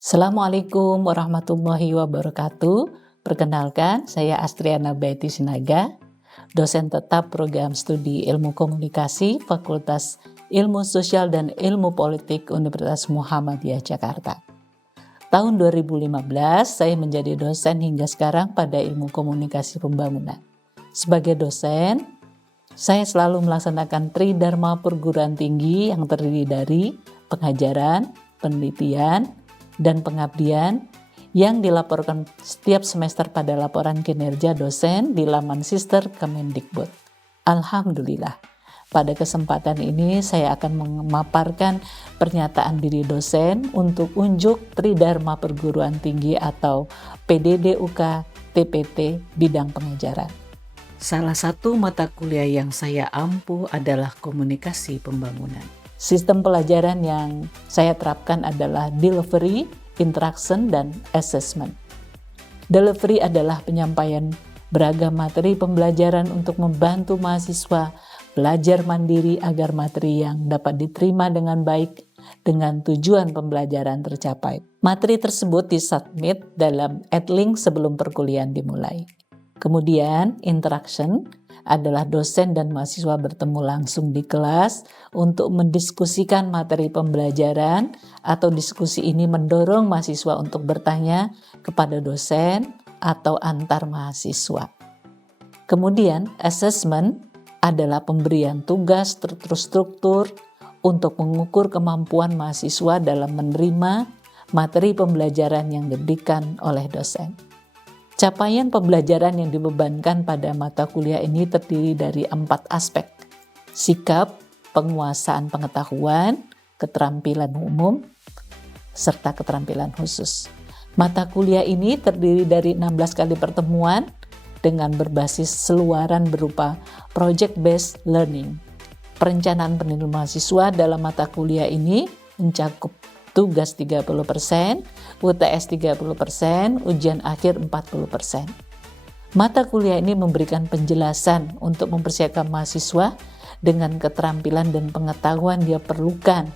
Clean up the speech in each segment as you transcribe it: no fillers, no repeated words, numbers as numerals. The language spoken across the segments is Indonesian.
Assalamualaikum warahmatullahi wabarakatuh. Perkenalkan, saya Astriana Baiti Sinaga, dosen tetap program studi Ilmu Komunikasi, Fakultas Ilmu Sosial dan Ilmu Politik Universitas Muhammadiyah Jakarta. Tahun 2015, saya menjadi dosen hingga sekarang pada Ilmu Komunikasi Pembangunan. Sebagai dosen, saya selalu melaksanakan Tridharma Perguruan Tinggi yang terdiri dari pengajaran, penelitian, dan pengabdian yang dilaporkan setiap semester pada laporan kinerja dosen di laman Sister Kemendikbud. Alhamdulillah, pada kesempatan ini saya akan memaparkan pernyataan diri dosen untuk unjuk Tridharma Perguruan Tinggi atau PDDUK TPT bidang pengajaran. Salah satu mata kuliah yang saya ampu adalah komunikasi pembangunan. Sistem pelajaran yang saya terapkan adalah delivery, interaction, dan assessment. Delivery adalah penyampaian beragam materi pembelajaran untuk membantu mahasiswa belajar mandiri agar materi yang dapat diterima dengan baik dengan tujuan pembelajaran tercapai. Materi tersebut disubmit dalam Edlink sebelum perkuliahan dimulai. Kemudian, interaction adalah dosen dan mahasiswa bertemu langsung di kelas untuk mendiskusikan materi pembelajaran, atau diskusi ini mendorong mahasiswa untuk bertanya kepada dosen atau antar mahasiswa. Kemudian, assessment adalah pemberian tugas terstruktur untuk mengukur kemampuan mahasiswa dalam menerima materi pembelajaran yang diberikan oleh dosen. Capaian pembelajaran yang dibebankan pada mata kuliah ini terdiri dari 4 aspek: sikap, penguasaan pengetahuan, keterampilan umum, serta keterampilan khusus. Mata kuliah ini terdiri dari 16 kali pertemuan dengan berbasis seluaran berupa project-based learning. Perencanaan penilaian mahasiswa dalam mata kuliah ini mencakup tugas 30%, UTS 30%, ujian akhir 40%. Mata kuliah ini memberikan penjelasan untuk mempersiapkan mahasiswa dengan keterampilan dan pengetahuan dia perlukan.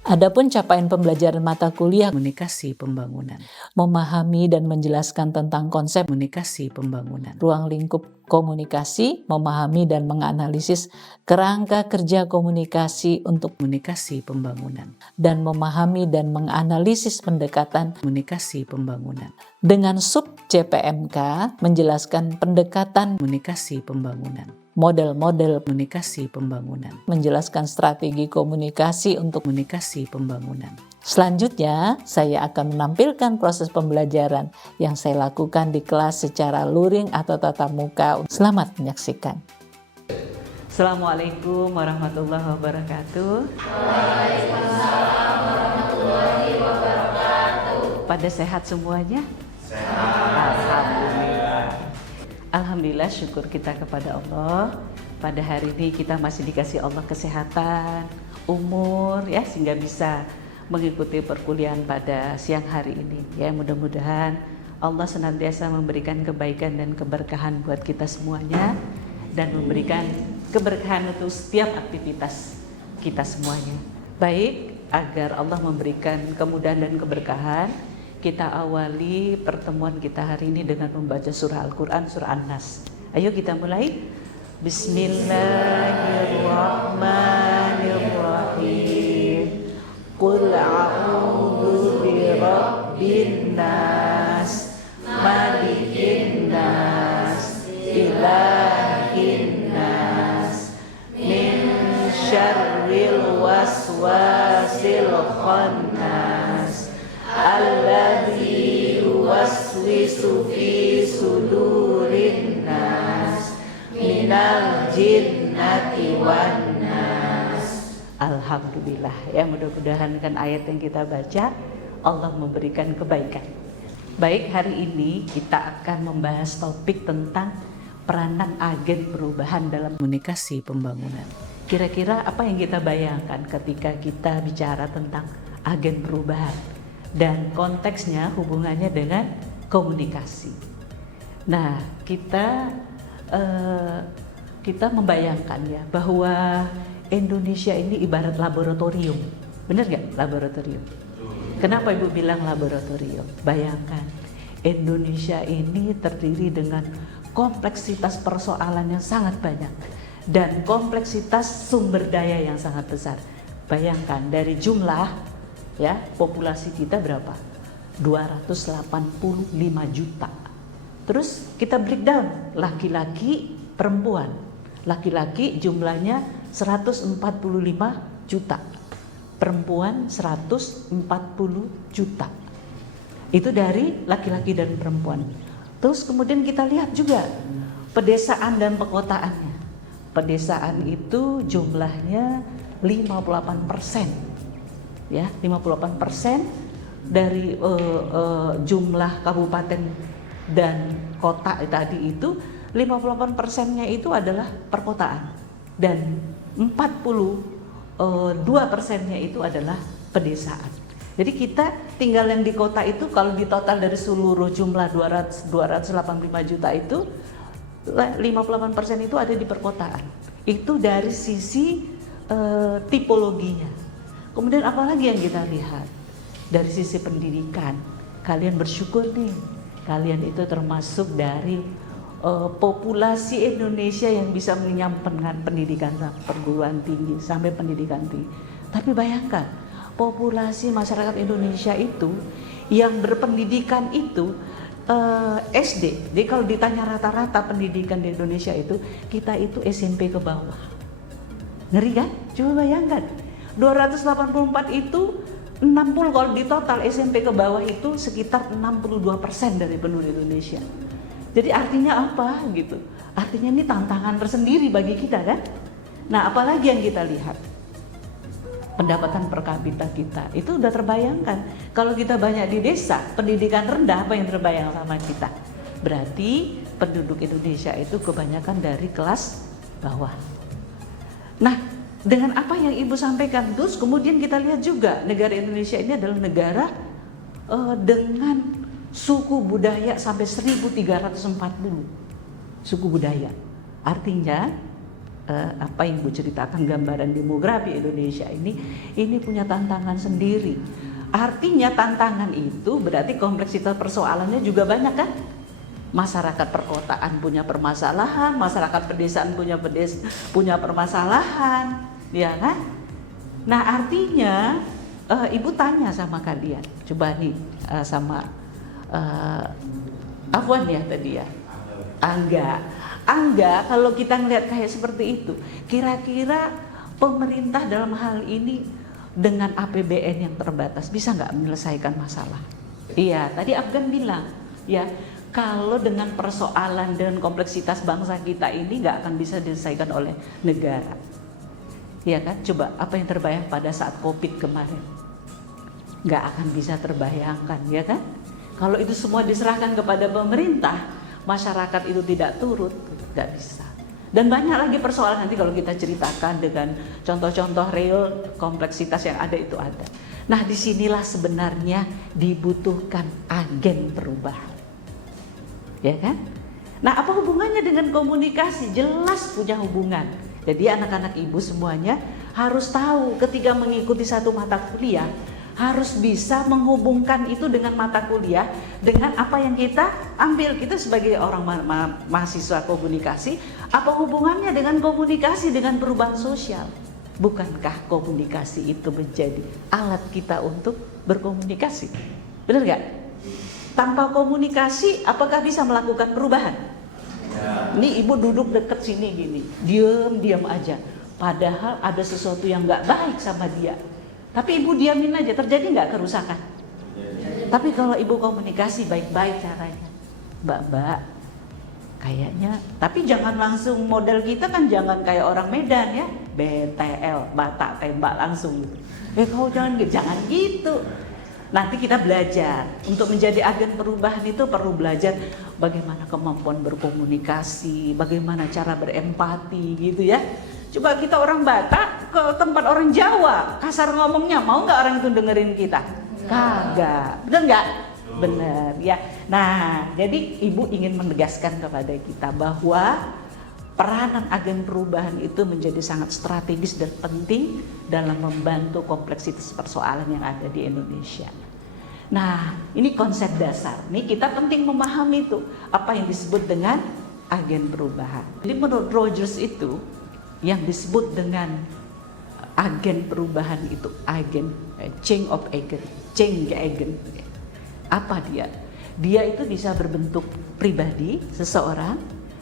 Adapun capaian pembelajaran mata kuliah komunikasi pembangunan, memahami dan menjelaskan tentang konsep komunikasi pembangunan, ruang lingkup komunikasi, memahami dan menganalisis kerangka kerja komunikasi untuk komunikasi pembangunan, dan memahami dan menganalisis pendekatan komunikasi pembangunan. Dengan sub CPMK menjelaskan pendekatan komunikasi pembangunan, model-model komunikasi pembangunan, menjelaskan strategi komunikasi untuk komunikasi pembangunan. Selanjutnya, saya akan menampilkan proses pembelajaran yang saya lakukan di kelas secara luring atau tatap muka. Selamat menyaksikan. Assalamualaikum warahmatullahi wabarakatuh. Waalaikumsalam warahmatullahi wabarakatuh. Pada sehat semuanya? Sehat. Alhamdulillah, syukur kita kepada Allah. Pada hari ini kita masih dikasih Allah kesehatan, umur, ya, sehingga bisa mengikuti perkuliahan pada siang hari ini. Ya, mudah-mudahan Allah senantiasa memberikan kebaikan dan keberkahan buat kita semuanya, dan memberikan keberkahan untuk setiap aktivitas kita semuanya. Baik, agar Allah memberikan kemudahan dan keberkahan, kita awali pertemuan kita hari ini dengan membaca surah Al-Quran, surah An-Nas. Ayo kita mulai. Bismillahirrahmanirrahim. Qul a'udzu birabbin nas, malikin nas, ilahin nas, min syarril waswasil khannas, alladzi yuwaswisu fi sudurin nas, minal jinnati wan nas. Alhamdulillah, ya, mudah-mudahan kan ayat yang kita baca Allah memberikan kebaikan. Baik, hari ini kita akan membahas topik tentang peranan agen perubahan dalam komunikasi pembangunan. Kira-kira apa yang kita bayangkan ketika kita bicara tentang agen perubahan? Dan konteksnya hubungannya dengan komunikasi. Nah, kita membayangkan ya bahwa Indonesia ini ibarat laboratorium. Benar nggak laboratorium? Kenapa Ibu bilang laboratorium? Bayangkan, Indonesia ini terdiri dengan kompleksitas persoalan yang sangat banyak dan kompleksitas sumber daya yang sangat besar. Bayangkan dari jumlah ya populasi kita berapa? 285 juta. Terus kita breakdown laki-laki, perempuan. Laki-laki jumlahnya 145 juta. Perempuan 140 juta. Itu dari laki-laki dan perempuan. Terus kemudian kita lihat juga pedesaan dan pekotaannya. Pedesaan itu jumlahnya 58%. Ya, 58% dari jumlah kabupaten dan kota tadi itu 58%-nya itu adalah perkotaan dan 42%-nya itu adalah pedesaan. Jadi kita tinggal yang di kota itu kalau di total dari seluruh jumlah 285 juta itu 58% itu ada di perkotaan. Itu dari sisi tipologinya. Kemudian apalagi yang kita lihat? Dari sisi pendidikan, kalian bersyukur nih, kalian itu termasuk dari populasi Indonesia yang bisa menyampaikan pendidikan perguruan tinggi sampai pendidikan tinggi. Tapi bayangkan, populasi masyarakat Indonesia itu yang berpendidikan itu SD. Jadi kalau ditanya rata-rata pendidikan di Indonesia itu, kita itu SMP ke bawah. Ngeri kan? Coba bayangkan, 284 itu 60 kalau di total SMP ke bawah itu sekitar 62% dari penduduk Indonesia. Jadi artinya apa gitu? Artinya ini tantangan tersendiri bagi kita kan? Nah, apalagi yang kita lihat? Pendapatan per kapita kita itu udah terbayangkan. Kalau kita banyak di desa, pendidikan rendah, apa yang terbayang sama kita? Berarti penduduk Indonesia itu kebanyakan dari kelas bawah. Nah, dengan apa yang Ibu sampaikan, terus kemudian kita lihat juga negara Indonesia ini adalah negara dengan suku budaya sampai 1340 suku budaya. Artinya apa yang Ibu ceritakan gambaran demografi Indonesia ini punya tantangan sendiri. Artinya tantangan itu berarti kompleksitas persoalannya juga banyak kan? Masyarakat perkotaan punya permasalahan, masyarakat pedesaan punya permasalahan, ya kan? Nah artinya Ibu tanya sama kalian, coba nih sama Afwan ya tadi ya, Angga, kalau kita ngelihat kayak seperti itu, kira-kira pemerintah dalam hal ini dengan APBN yang terbatas bisa nggak menyelesaikan masalah? Iya, tadi Afgan bilang, ya. Kalau dengan persoalan dan kompleksitas bangsa kita ini nggak akan bisa diselesaikan oleh negara, ya kan? Coba apa yang terbayang pada saat COVID kemarin, nggak akan bisa terbayangkan, ya kan? Kalau itu semua diserahkan kepada pemerintah, masyarakat itu tidak turut, nggak bisa. Dan banyak lagi persoalan nanti kalau kita ceritakan dengan contoh-contoh real kompleksitas yang ada itu ada. Nah disinilah sebenarnya dibutuhkan agen perubahan. Ya kan? Nah apa hubungannya dengan komunikasi? Jelas punya hubungan. Jadi anak-anak Ibu semuanya harus tahu ketika mengikuti satu mata kuliah harus bisa menghubungkan itu dengan mata kuliah dengan apa yang kita ambil. Kita sebagai orang mahasiswa komunikasi, apa hubungannya dengan komunikasi dengan perubahan sosial? Bukankah komunikasi itu menjadi alat kita untuk berkomunikasi? Benar gak? Tanpa komunikasi, apakah bisa melakukan perubahan? Ya. Ini Ibu duduk deket sini gini, diam aja. Padahal ada sesuatu yang nggak baik sama dia. Tapi Ibu diamin aja, terjadi nggak kerusakan? Ya. Tapi kalau Ibu komunikasi baik-baik caranya, Mbak, kayaknya. Tapi jangan langsung model kita kan jangan kayak orang Medan ya, BTL, batak tembak langsung. Kau jangan gitu. Nanti kita belajar untuk menjadi agen perubahan itu perlu belajar bagaimana kemampuan berkomunikasi, bagaimana cara berempati gitu ya. Coba kita orang Batak ke tempat orang Jawa, kasar ngomongnya, mau nggak orang itu dengerin kita? Kagak, bener nggak? Bener ya. Nah, jadi Ibu ingin menegaskan kepada kita bahwa peranan agen perubahan itu menjadi sangat strategis dan penting dalam membantu kompleksitas persoalan yang ada di Indonesia. Nah, ini konsep dasar. Nih kita penting memahami itu apa yang disebut dengan agen perubahan. Jadi menurut Rogers itu yang disebut dengan agen perubahan itu agen change of agent, change agent. Apa dia? Dia itu bisa berbentuk pribadi, seseorang,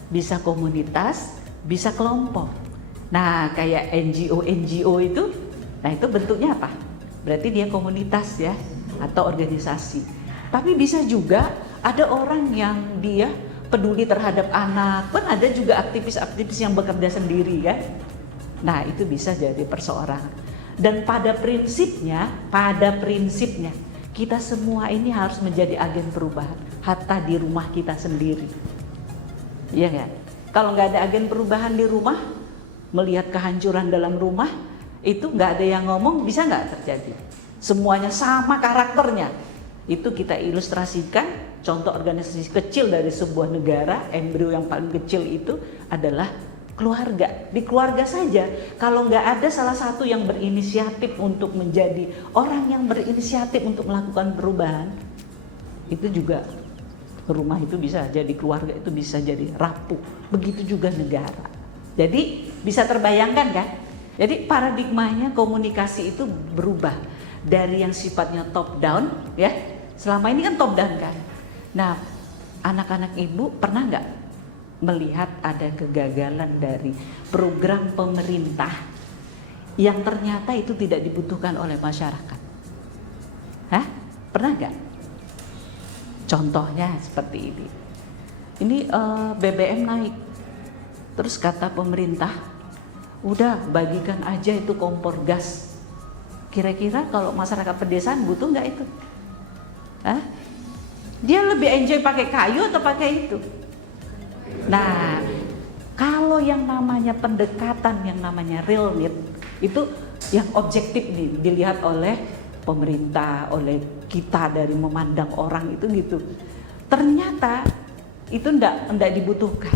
bisa komunitas, bisa kelompok. Nah, kayak NGO itu, nah itu bentuknya apa? Berarti dia komunitas ya, atau organisasi. Tapi bisa juga ada orang yang dia peduli terhadap anak, kan ada juga aktivis-aktivis yang bekerja sendiri kan. Nah, itu bisa jadi perseorangan. Dan pada prinsipnya kita semua ini harus menjadi agen perubahan, hatta di rumah kita sendiri. Iya kan? Kalau nggak ada agen perubahan di rumah, melihat kehancuran dalam rumah, itu nggak ada yang ngomong, bisa nggak terjadi? Semuanya sama karakternya. Itu kita ilustrasikan, contoh organisasi kecil dari sebuah negara, embrio yang paling kecil itu adalah keluarga. Di keluarga saja, kalau nggak ada salah satu yang berinisiatif untuk menjadi orang yang berinisiatif untuk melakukan perubahan, itu juga rumah itu bisa jadi, keluarga itu bisa jadi rapuh. Begitu juga negara. Jadi bisa terbayangkan kan? Jadi paradigmanya komunikasi itu berubah dari yang sifatnya top down ya. Selama ini kan top down kan. Nah, anak-anak ibu pernah nggak melihat ada kegagalan dari program pemerintah yang ternyata itu tidak dibutuhkan oleh masyarakat? Hah? Pernah nggak? Contohnya seperti ini. Ini BBM naik. Terus kata pemerintah, udah bagikan aja itu kompor gas. Kira-kira kalau masyarakat pedesaan butuh nggak itu? Hah? Dia lebih enjoy pakai kayu atau pakai itu? Nah, kalau yang namanya pendekatan, yang namanya real need, itu yang objektif nih, dilihat oleh pemerintah, oleh kita dari memandang orang itu gitu. Ternyata itu enggak dibutuhkan.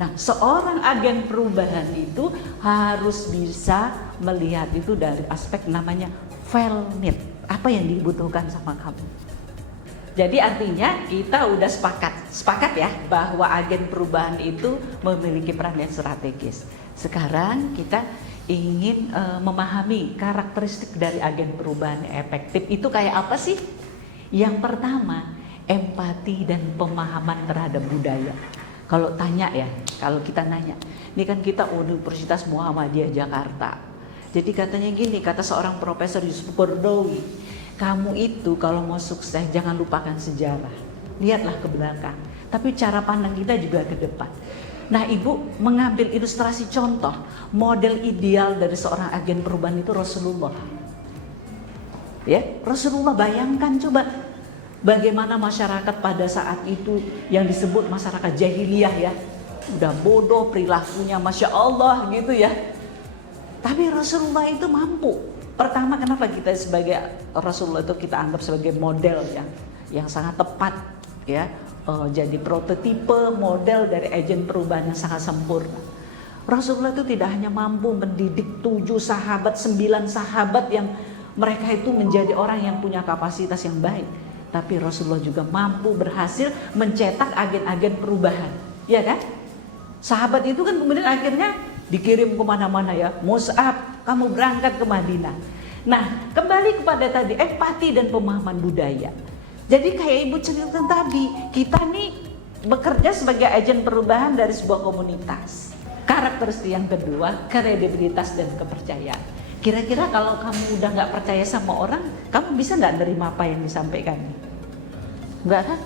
Nah, seorang agen perubahan itu harus bisa melihat itu dari aspek namanya felt need. Apa yang dibutuhkan sama kamu? Jadi artinya kita udah sepakat ya bahwa agen perubahan itu memiliki peran yang strategis. Sekarang kita ingin memahami karakteristik dari agen perubahan yang efektif itu kayak apa sih? Yang pertama, empati dan pemahaman terhadap budaya. Kalau kita nanya, ini kan kita Universitas Muhammadiyah Jakarta. Jadi katanya gini, kata seorang Profesor Yusuf Qaradawi, kamu itu kalau mau sukses jangan lupakan sejarah. Lihatlah ke belakang. Tapi cara pandang kita juga ke depan. Nah, Ibu mengambil ilustrasi contoh model ideal dari seorang agen perubahan itu Rasulullah. Ya, Rasulullah, bayangkan coba bagaimana masyarakat pada saat itu yang disebut masyarakat jahiliyah ya. Udah bodoh perilakunya, Masya Allah gitu ya. Tapi Rasulullah itu mampu. Pertama, kenapa kita sebagai Rasulullah itu kita anggap sebagai model yang sangat tepat ya, jadi prototipe model dari agen perubahan yang sangat sempurna. Rasulullah itu tidak hanya mampu mendidik 7 sahabat, 9 sahabat yang mereka itu menjadi orang yang punya kapasitas yang baik, tapi Rasulullah juga mampu berhasil mencetak agen-agen perubahan, ya kan? Sahabat itu kan kemudian akhirnya dikirim kemana-mana ya. Mus'ab, kamu berangkat ke Madinah. Nah, kembali kepada tadi empati dan pemahaman budaya. Jadi kayak Ibu ceritakan tadi, kita nih bekerja sebagai agen perubahan dari sebuah komunitas. Karakteristik yang kedua, kredibilitas dan kepercayaan. Kira-kira kalau kamu udah nggak percaya sama orang, kamu bisa nggak nerima apa yang disampaikan? Nggak kan?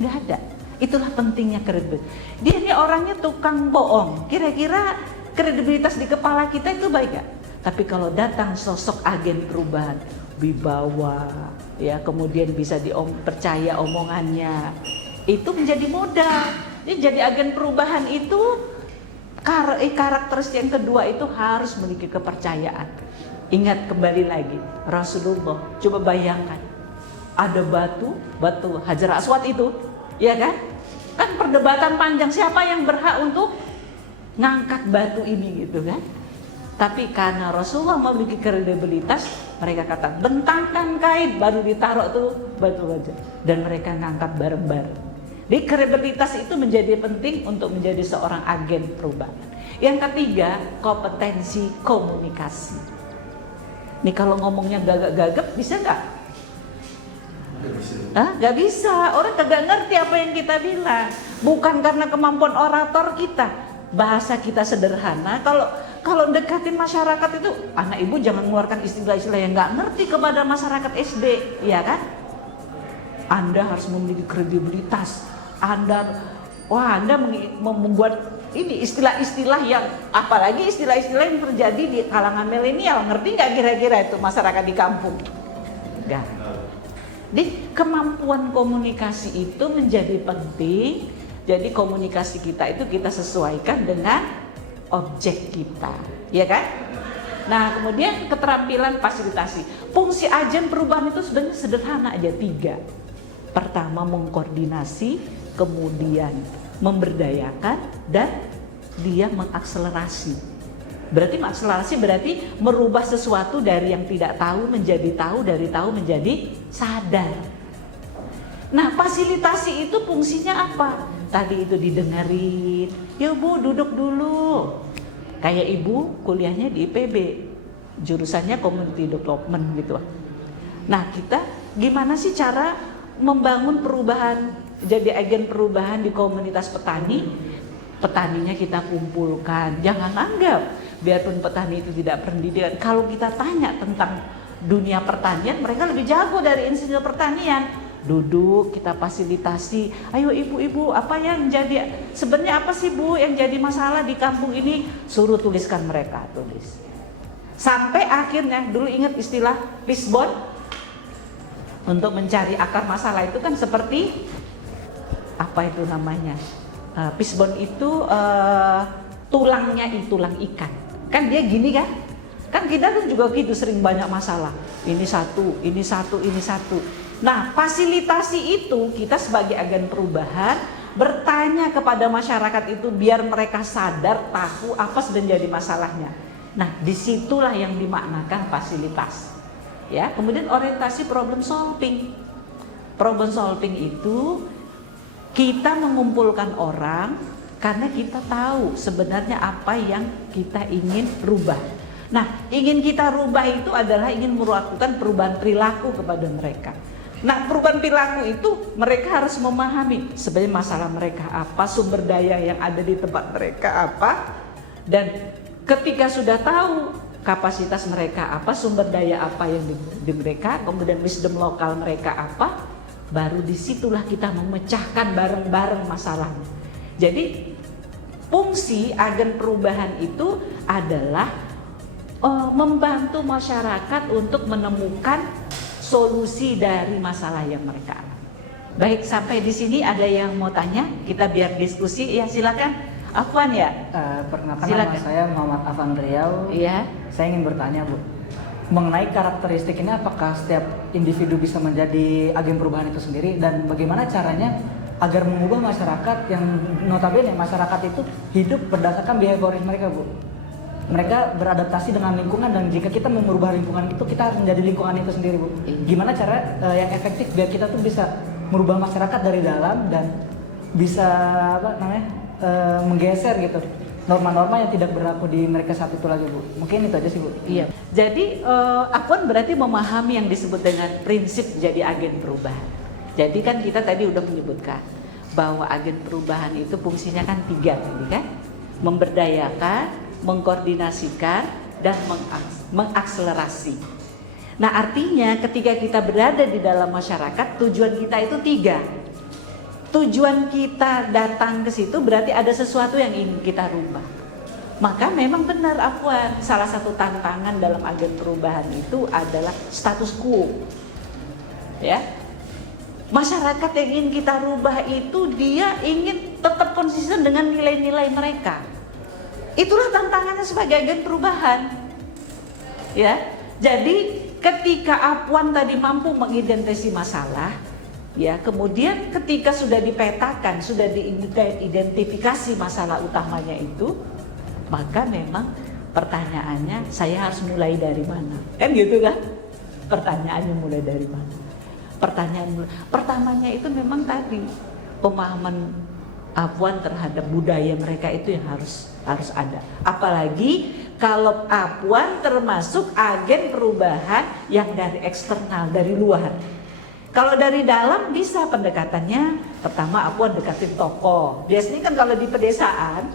Nggak ada. Itulah pentingnya kredibilitas. Dia ini orangnya tukang bohong. Kira-kira kredibilitas di kepala kita itu baik gak? Tapi kalau datang sosok agen perubahan, wibawa, ya kemudian bisa dipercaya omongannya, itu menjadi modal. Jadi agen perubahan itu karakteristik yang kedua itu harus memiliki kepercayaan. Ingat kembali lagi Rasulullah, coba bayangkan ada batu Hajar Aswad itu, ya kan? Kan perdebatan panjang siapa yang berhak untuk ngangkat batu ini gitu kan. Tapi karena Rasulullah memiliki kredibilitas, mereka kata bentangkan kain, baru ditaruh tuh batu wajah, dan mereka ngangkat bareng-bareng. Jadi kredibilitas itu menjadi penting untuk menjadi seorang agen perubahan. Yang ketiga, kompetensi komunikasi. Nih kalau ngomongnya gagap-gagap bisa nggak? Nggak bisa. Orang kagak ngerti apa yang kita bilang. Bukan karena kemampuan orator kita, bahasa kita sederhana. Kalau dekatin masyarakat itu, anak ibu jangan mengeluarkan istilah-istilah yang nggak ngerti kepada masyarakat SD, ya kan? Anda harus memiliki kredibilitas. Anda membuat ini istilah-istilah yang, apalagi istilah-istilah yang terjadi di kalangan milenial. Ngerti nggak kira-kira itu masyarakat di kampung? Nggak. Jadi kemampuan komunikasi itu menjadi penting. Jadi komunikasi kita itu kita sesuaikan dengan objek kita, ya kan? Nah, kemudian keterampilan fasilitasi. Fungsi agen perubahan itu sebenarnya sederhana aja, 3. Pertama, mengkoordinasi, kemudian memberdayakan, dan dia mengakselerasi. Berarti mengakselerasi berarti merubah sesuatu dari yang tidak tahu menjadi tahu, dari tahu menjadi sadar. Nah, fasilitasi itu fungsinya apa? Tadi itu didengerin, ya Bu duduk dulu. Kayak ibu kuliahnya di IPB, jurusannya community development gitu. Nah, kita gimana sih cara membangun perubahan, jadi agen perubahan di komunitas petani? Petaninya kita kumpulkan, jangan anggap biarpun petani itu tidak pendidikan. Kalau kita tanya tentang dunia pertanian, mereka lebih jago dari insinyur pertanian. Duduk, kita fasilitasi. Ayo ibu-ibu, apa yang jadi, sebenarnya apa sih Bu yang jadi masalah di kampung ini? Suruh tuliskan, mereka tulis. Sampai akhirnya, dulu ingat istilah fishbone? Untuk mencari akar masalah itu kan seperti, apa itu namanya? Fishbone itu tulangnya itu tulang ikan. Kan dia gini kan? Kan kita kan juga gitu, sering banyak masalah. Ini satu, ini satu, ini satu. Nah, fasilitasi itu kita sebagai agen perubahan bertanya kepada masyarakat itu biar mereka sadar, tahu apa sedang jadi masalahnya. Nah, disitulah yang dimaknakan fasilitas. Ya, kemudian orientasi problem solving. Problem solving itu kita mengumpulkan orang karena kita tahu sebenarnya apa yang kita ingin rubah. Nah, ingin kita rubah itu adalah ingin melakukan perubahan perilaku kepada mereka. Nah, perubahan perilaku itu mereka harus memahami sebenarnya masalah mereka apa, sumber daya yang ada di tempat mereka apa, dan ketika sudah tahu kapasitas mereka apa, sumber daya apa yang di mereka, kemudian wisdom lokal mereka apa, baru disitulah kita memecahkan bareng-bareng masalahnya. Jadi fungsi agen perubahan itu adalah membantu masyarakat untuk menemukan solusi dari masalah yang mereka alami. Baik, sampai di sini ada yang mau tanya? Kita biar diskusi, ya silakan. Afwan ya? Perkenalkan, nama saya Muhammad Afan Riau. Iya. Saya ingin bertanya Bu, mengenai karakteristik ini apakah setiap individu bisa menjadi agen perubahan itu sendiri, dan bagaimana caranya agar mengubah masyarakat yang notabene masyarakat itu hidup berdasarkan behavioris mereka Bu. Mereka beradaptasi dengan lingkungan, dan jika kita mau merubah lingkungan itu, kita harus menjadi lingkungan itu sendiri Bu. Gimana cara yang efektif biar kita tuh bisa merubah masyarakat dari dalam dan bisa menggeser gitu norma-norma yang tidak berlaku di mereka saat itu lagi Bu. Mungkin itu aja sih Bu. Iya. Jadi Afwan berarti memahami yang disebut dengan prinsip jadi agen perubahan. Jadi kan kita tadi udah menyebutkan bahwa agen perubahan itu fungsinya kan 3 tadi kan, memberdayakan, mengkoordinasikan, dan mengakselerasi. Nah, artinya ketika kita berada di dalam masyarakat, tujuan kita itu 3. Tujuan kita datang ke situ berarti ada sesuatu yang ingin kita rubah. Maka memang benar Afwan, salah satu tantangan dalam agen perubahan itu adalah status quo. Ya. Masyarakat yang ingin kita rubah itu dia ingin tetap konsisten dengan nilai-nilai mereka. Itulah tantangannya sebagai agen perubahan. Ya. Jadi ketika Afwan tadi mampu mengidentifikasi masalah, ya, kemudian ketika sudah dipetakan, sudah diidentifikasi masalah utamanya itu, maka memang Pertanyaannya, saya harus mulai dari mana? Kan gitu kan? Pertanyaannya mulai dari mana? Pertamanya itu memang tadi pemahaman Afwan terhadap budaya mereka itu yang harus ada. Apalagi kalau Afwan termasuk agen perubahan yang dari eksternal, dari luar. Kalau dari dalam bisa pendekatannya, pertama Afwan dekatin tokoh. Biasanya kan kalau di pedesaan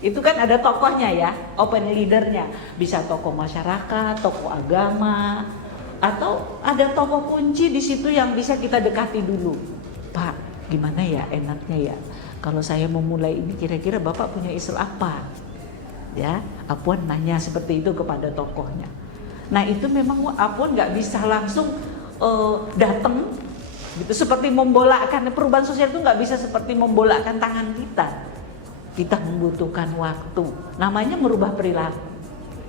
itu kan ada tokohnya ya, open leadernya. Bisa tokoh masyarakat, tokoh agama, atau ada tokoh kunci di situ yang bisa kita dekati dulu. Pak, gimana ya enaknya ya? Kalau saya memulai ini kira-kira Bapak punya istilah apa? Ya, Afwan nanya seperti itu kepada tokohnya. Nah itu memang Afwan nggak bisa langsung datang gitu, seperti membolakkan. Perubahan sosial itu nggak bisa seperti membolakkan tangan kita. Kita membutuhkan waktu, namanya merubah perilaku.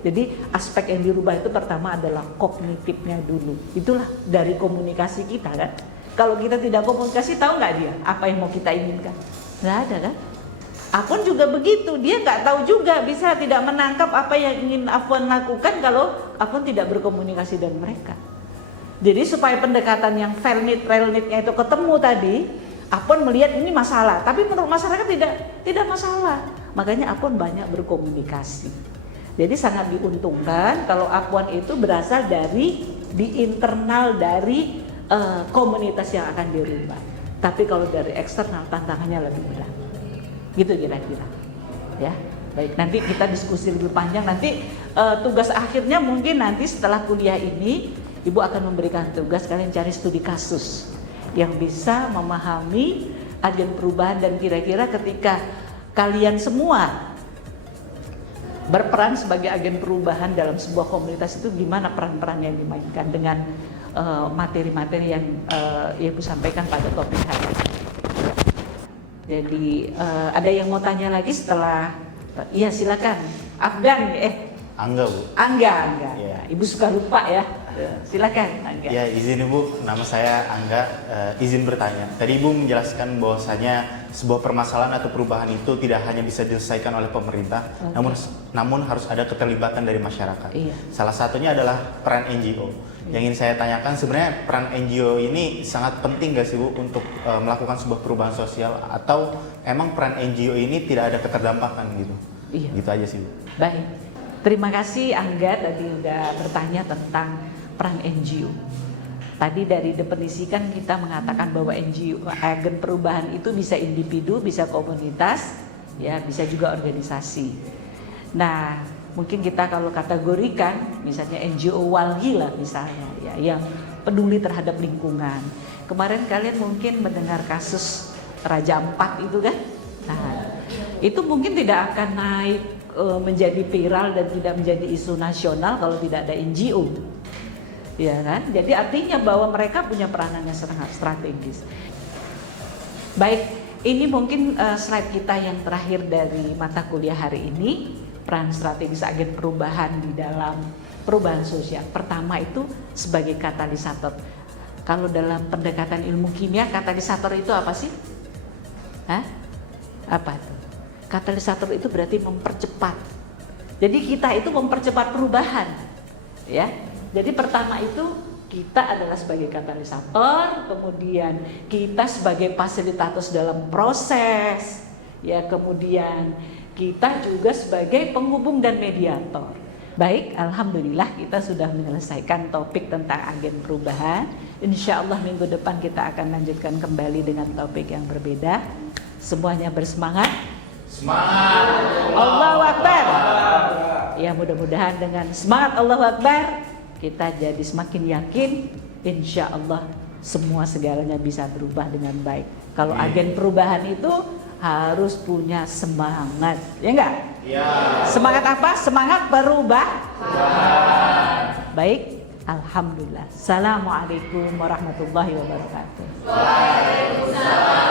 Jadi aspek yang dirubah itu pertama adalah kognitifnya dulu. Itulah dari komunikasi kita kan. Kalau kita tidak komunikasi, tahu nggak dia apa yang mau kita inginkan? Nggak ada kan? Afwan juga begitu, dia nggak tahu juga, bisa tidak menangkap apa yang ingin Afwan lakukan kalau Afwan tidak berkomunikasi dengan mereka. Jadi supaya pendekatan yang fair need, real need-nya itu ketemu tadi, Afwan melihat ini masalah, tapi menurut masyarakat tidak masalah. Makanya Afwan banyak berkomunikasi. Jadi sangat diuntungkan kalau Afwan itu berasal dari di internal dari komunitas yang akan dirubah. Tapi kalau dari eksternal tantangannya lebih berat. Gitu kira-kira. Ya, baik. Nanti kita diskusi lebih panjang. Nanti tugas akhirnya mungkin nanti setelah kuliah ini Ibu akan memberikan tugas kalian cari studi kasus yang bisa memahami agen perubahan, dan kira-kira ketika kalian semua berperan sebagai agen perubahan dalam sebuah komunitas itu gimana peran-peran yang dimainkan dengan materi-materi yang Ibu sampaikan pada topik hari ini. Jadi ada yang mau tanya lagi setelah? Iya silakan. Afgan, Angga Bu. Angga. Ya. Ibu suka lupa ya. Silakan Angga. Ya izin Ibu, nama saya Angga, izin bertanya. Tadi Ibu menjelaskan bahwasanya sebuah permasalahan atau perubahan itu tidak hanya bisa diselesaikan oleh pemerintah, namun harus ada keterlibatan dari masyarakat. Iya. Salah satunya adalah peran NGO. Yang ingin saya tanyakan, sebenarnya peran NGO ini sangat penting gak sih Bu untuk melakukan sebuah perubahan sosial, atau emang peran NGO ini tidak ada keterdampakan gitu? Iya. Gitu aja sih Bu. Baik. Terima kasih Angga tadi udah bertanya tentang peran NGO. Tadi dari definisi kan kita mengatakan bahwa NGO, agen perubahan itu bisa individu, bisa komunitas, ya bisa juga organisasi. Nah, mungkin kita kalau kategorikan misalnya NGO Walhi lah misalnya, ya, yang peduli terhadap lingkungan. Kemarin kalian mungkin mendengar kasus Raja Ampat itu kan? Nah, itu mungkin tidak akan naik menjadi viral dan tidak menjadi isu nasional kalau tidak ada NGO. Ya kan? Jadi artinya bahwa mereka punya peranan yang sangat strategis. Baik, ini mungkin slide kita yang terakhir dari mata kuliah hari ini, peran strategis agen perubahan di dalam perubahan sosial. Pertama itu sebagai katalisator. Kalau dalam pendekatan ilmu kimia, katalisator itu apa sih? Hah? Apa itu? Katalisator itu berarti mempercepat. Jadi kita itu mempercepat perubahan, ya. Jadi pertama itu kita adalah sebagai katalisator, kemudian kita sebagai fasilitator dalam proses, ya, kemudian kita juga sebagai penghubung dan mediator. Baik, alhamdulillah kita sudah menyelesaikan topik tentang agen perubahan. Insya Allah minggu depan kita akan lanjutkan kembali dengan topik yang berbeda. Semuanya bersemangat. Semangat! Allahu Akbar. Ya, mudah-mudahan dengan semangat Allahu Akbar kita jadi semakin yakin, insya Allah semua segalanya bisa berubah dengan baik. Kalau agen perubahan itu harus punya semangat, ya enggak? Ya. Semangat apa? Semangat berubah. Baik, alhamdulillah. Assalamualaikum warahmatullahi wabarakatuh. Waalaikumsalam.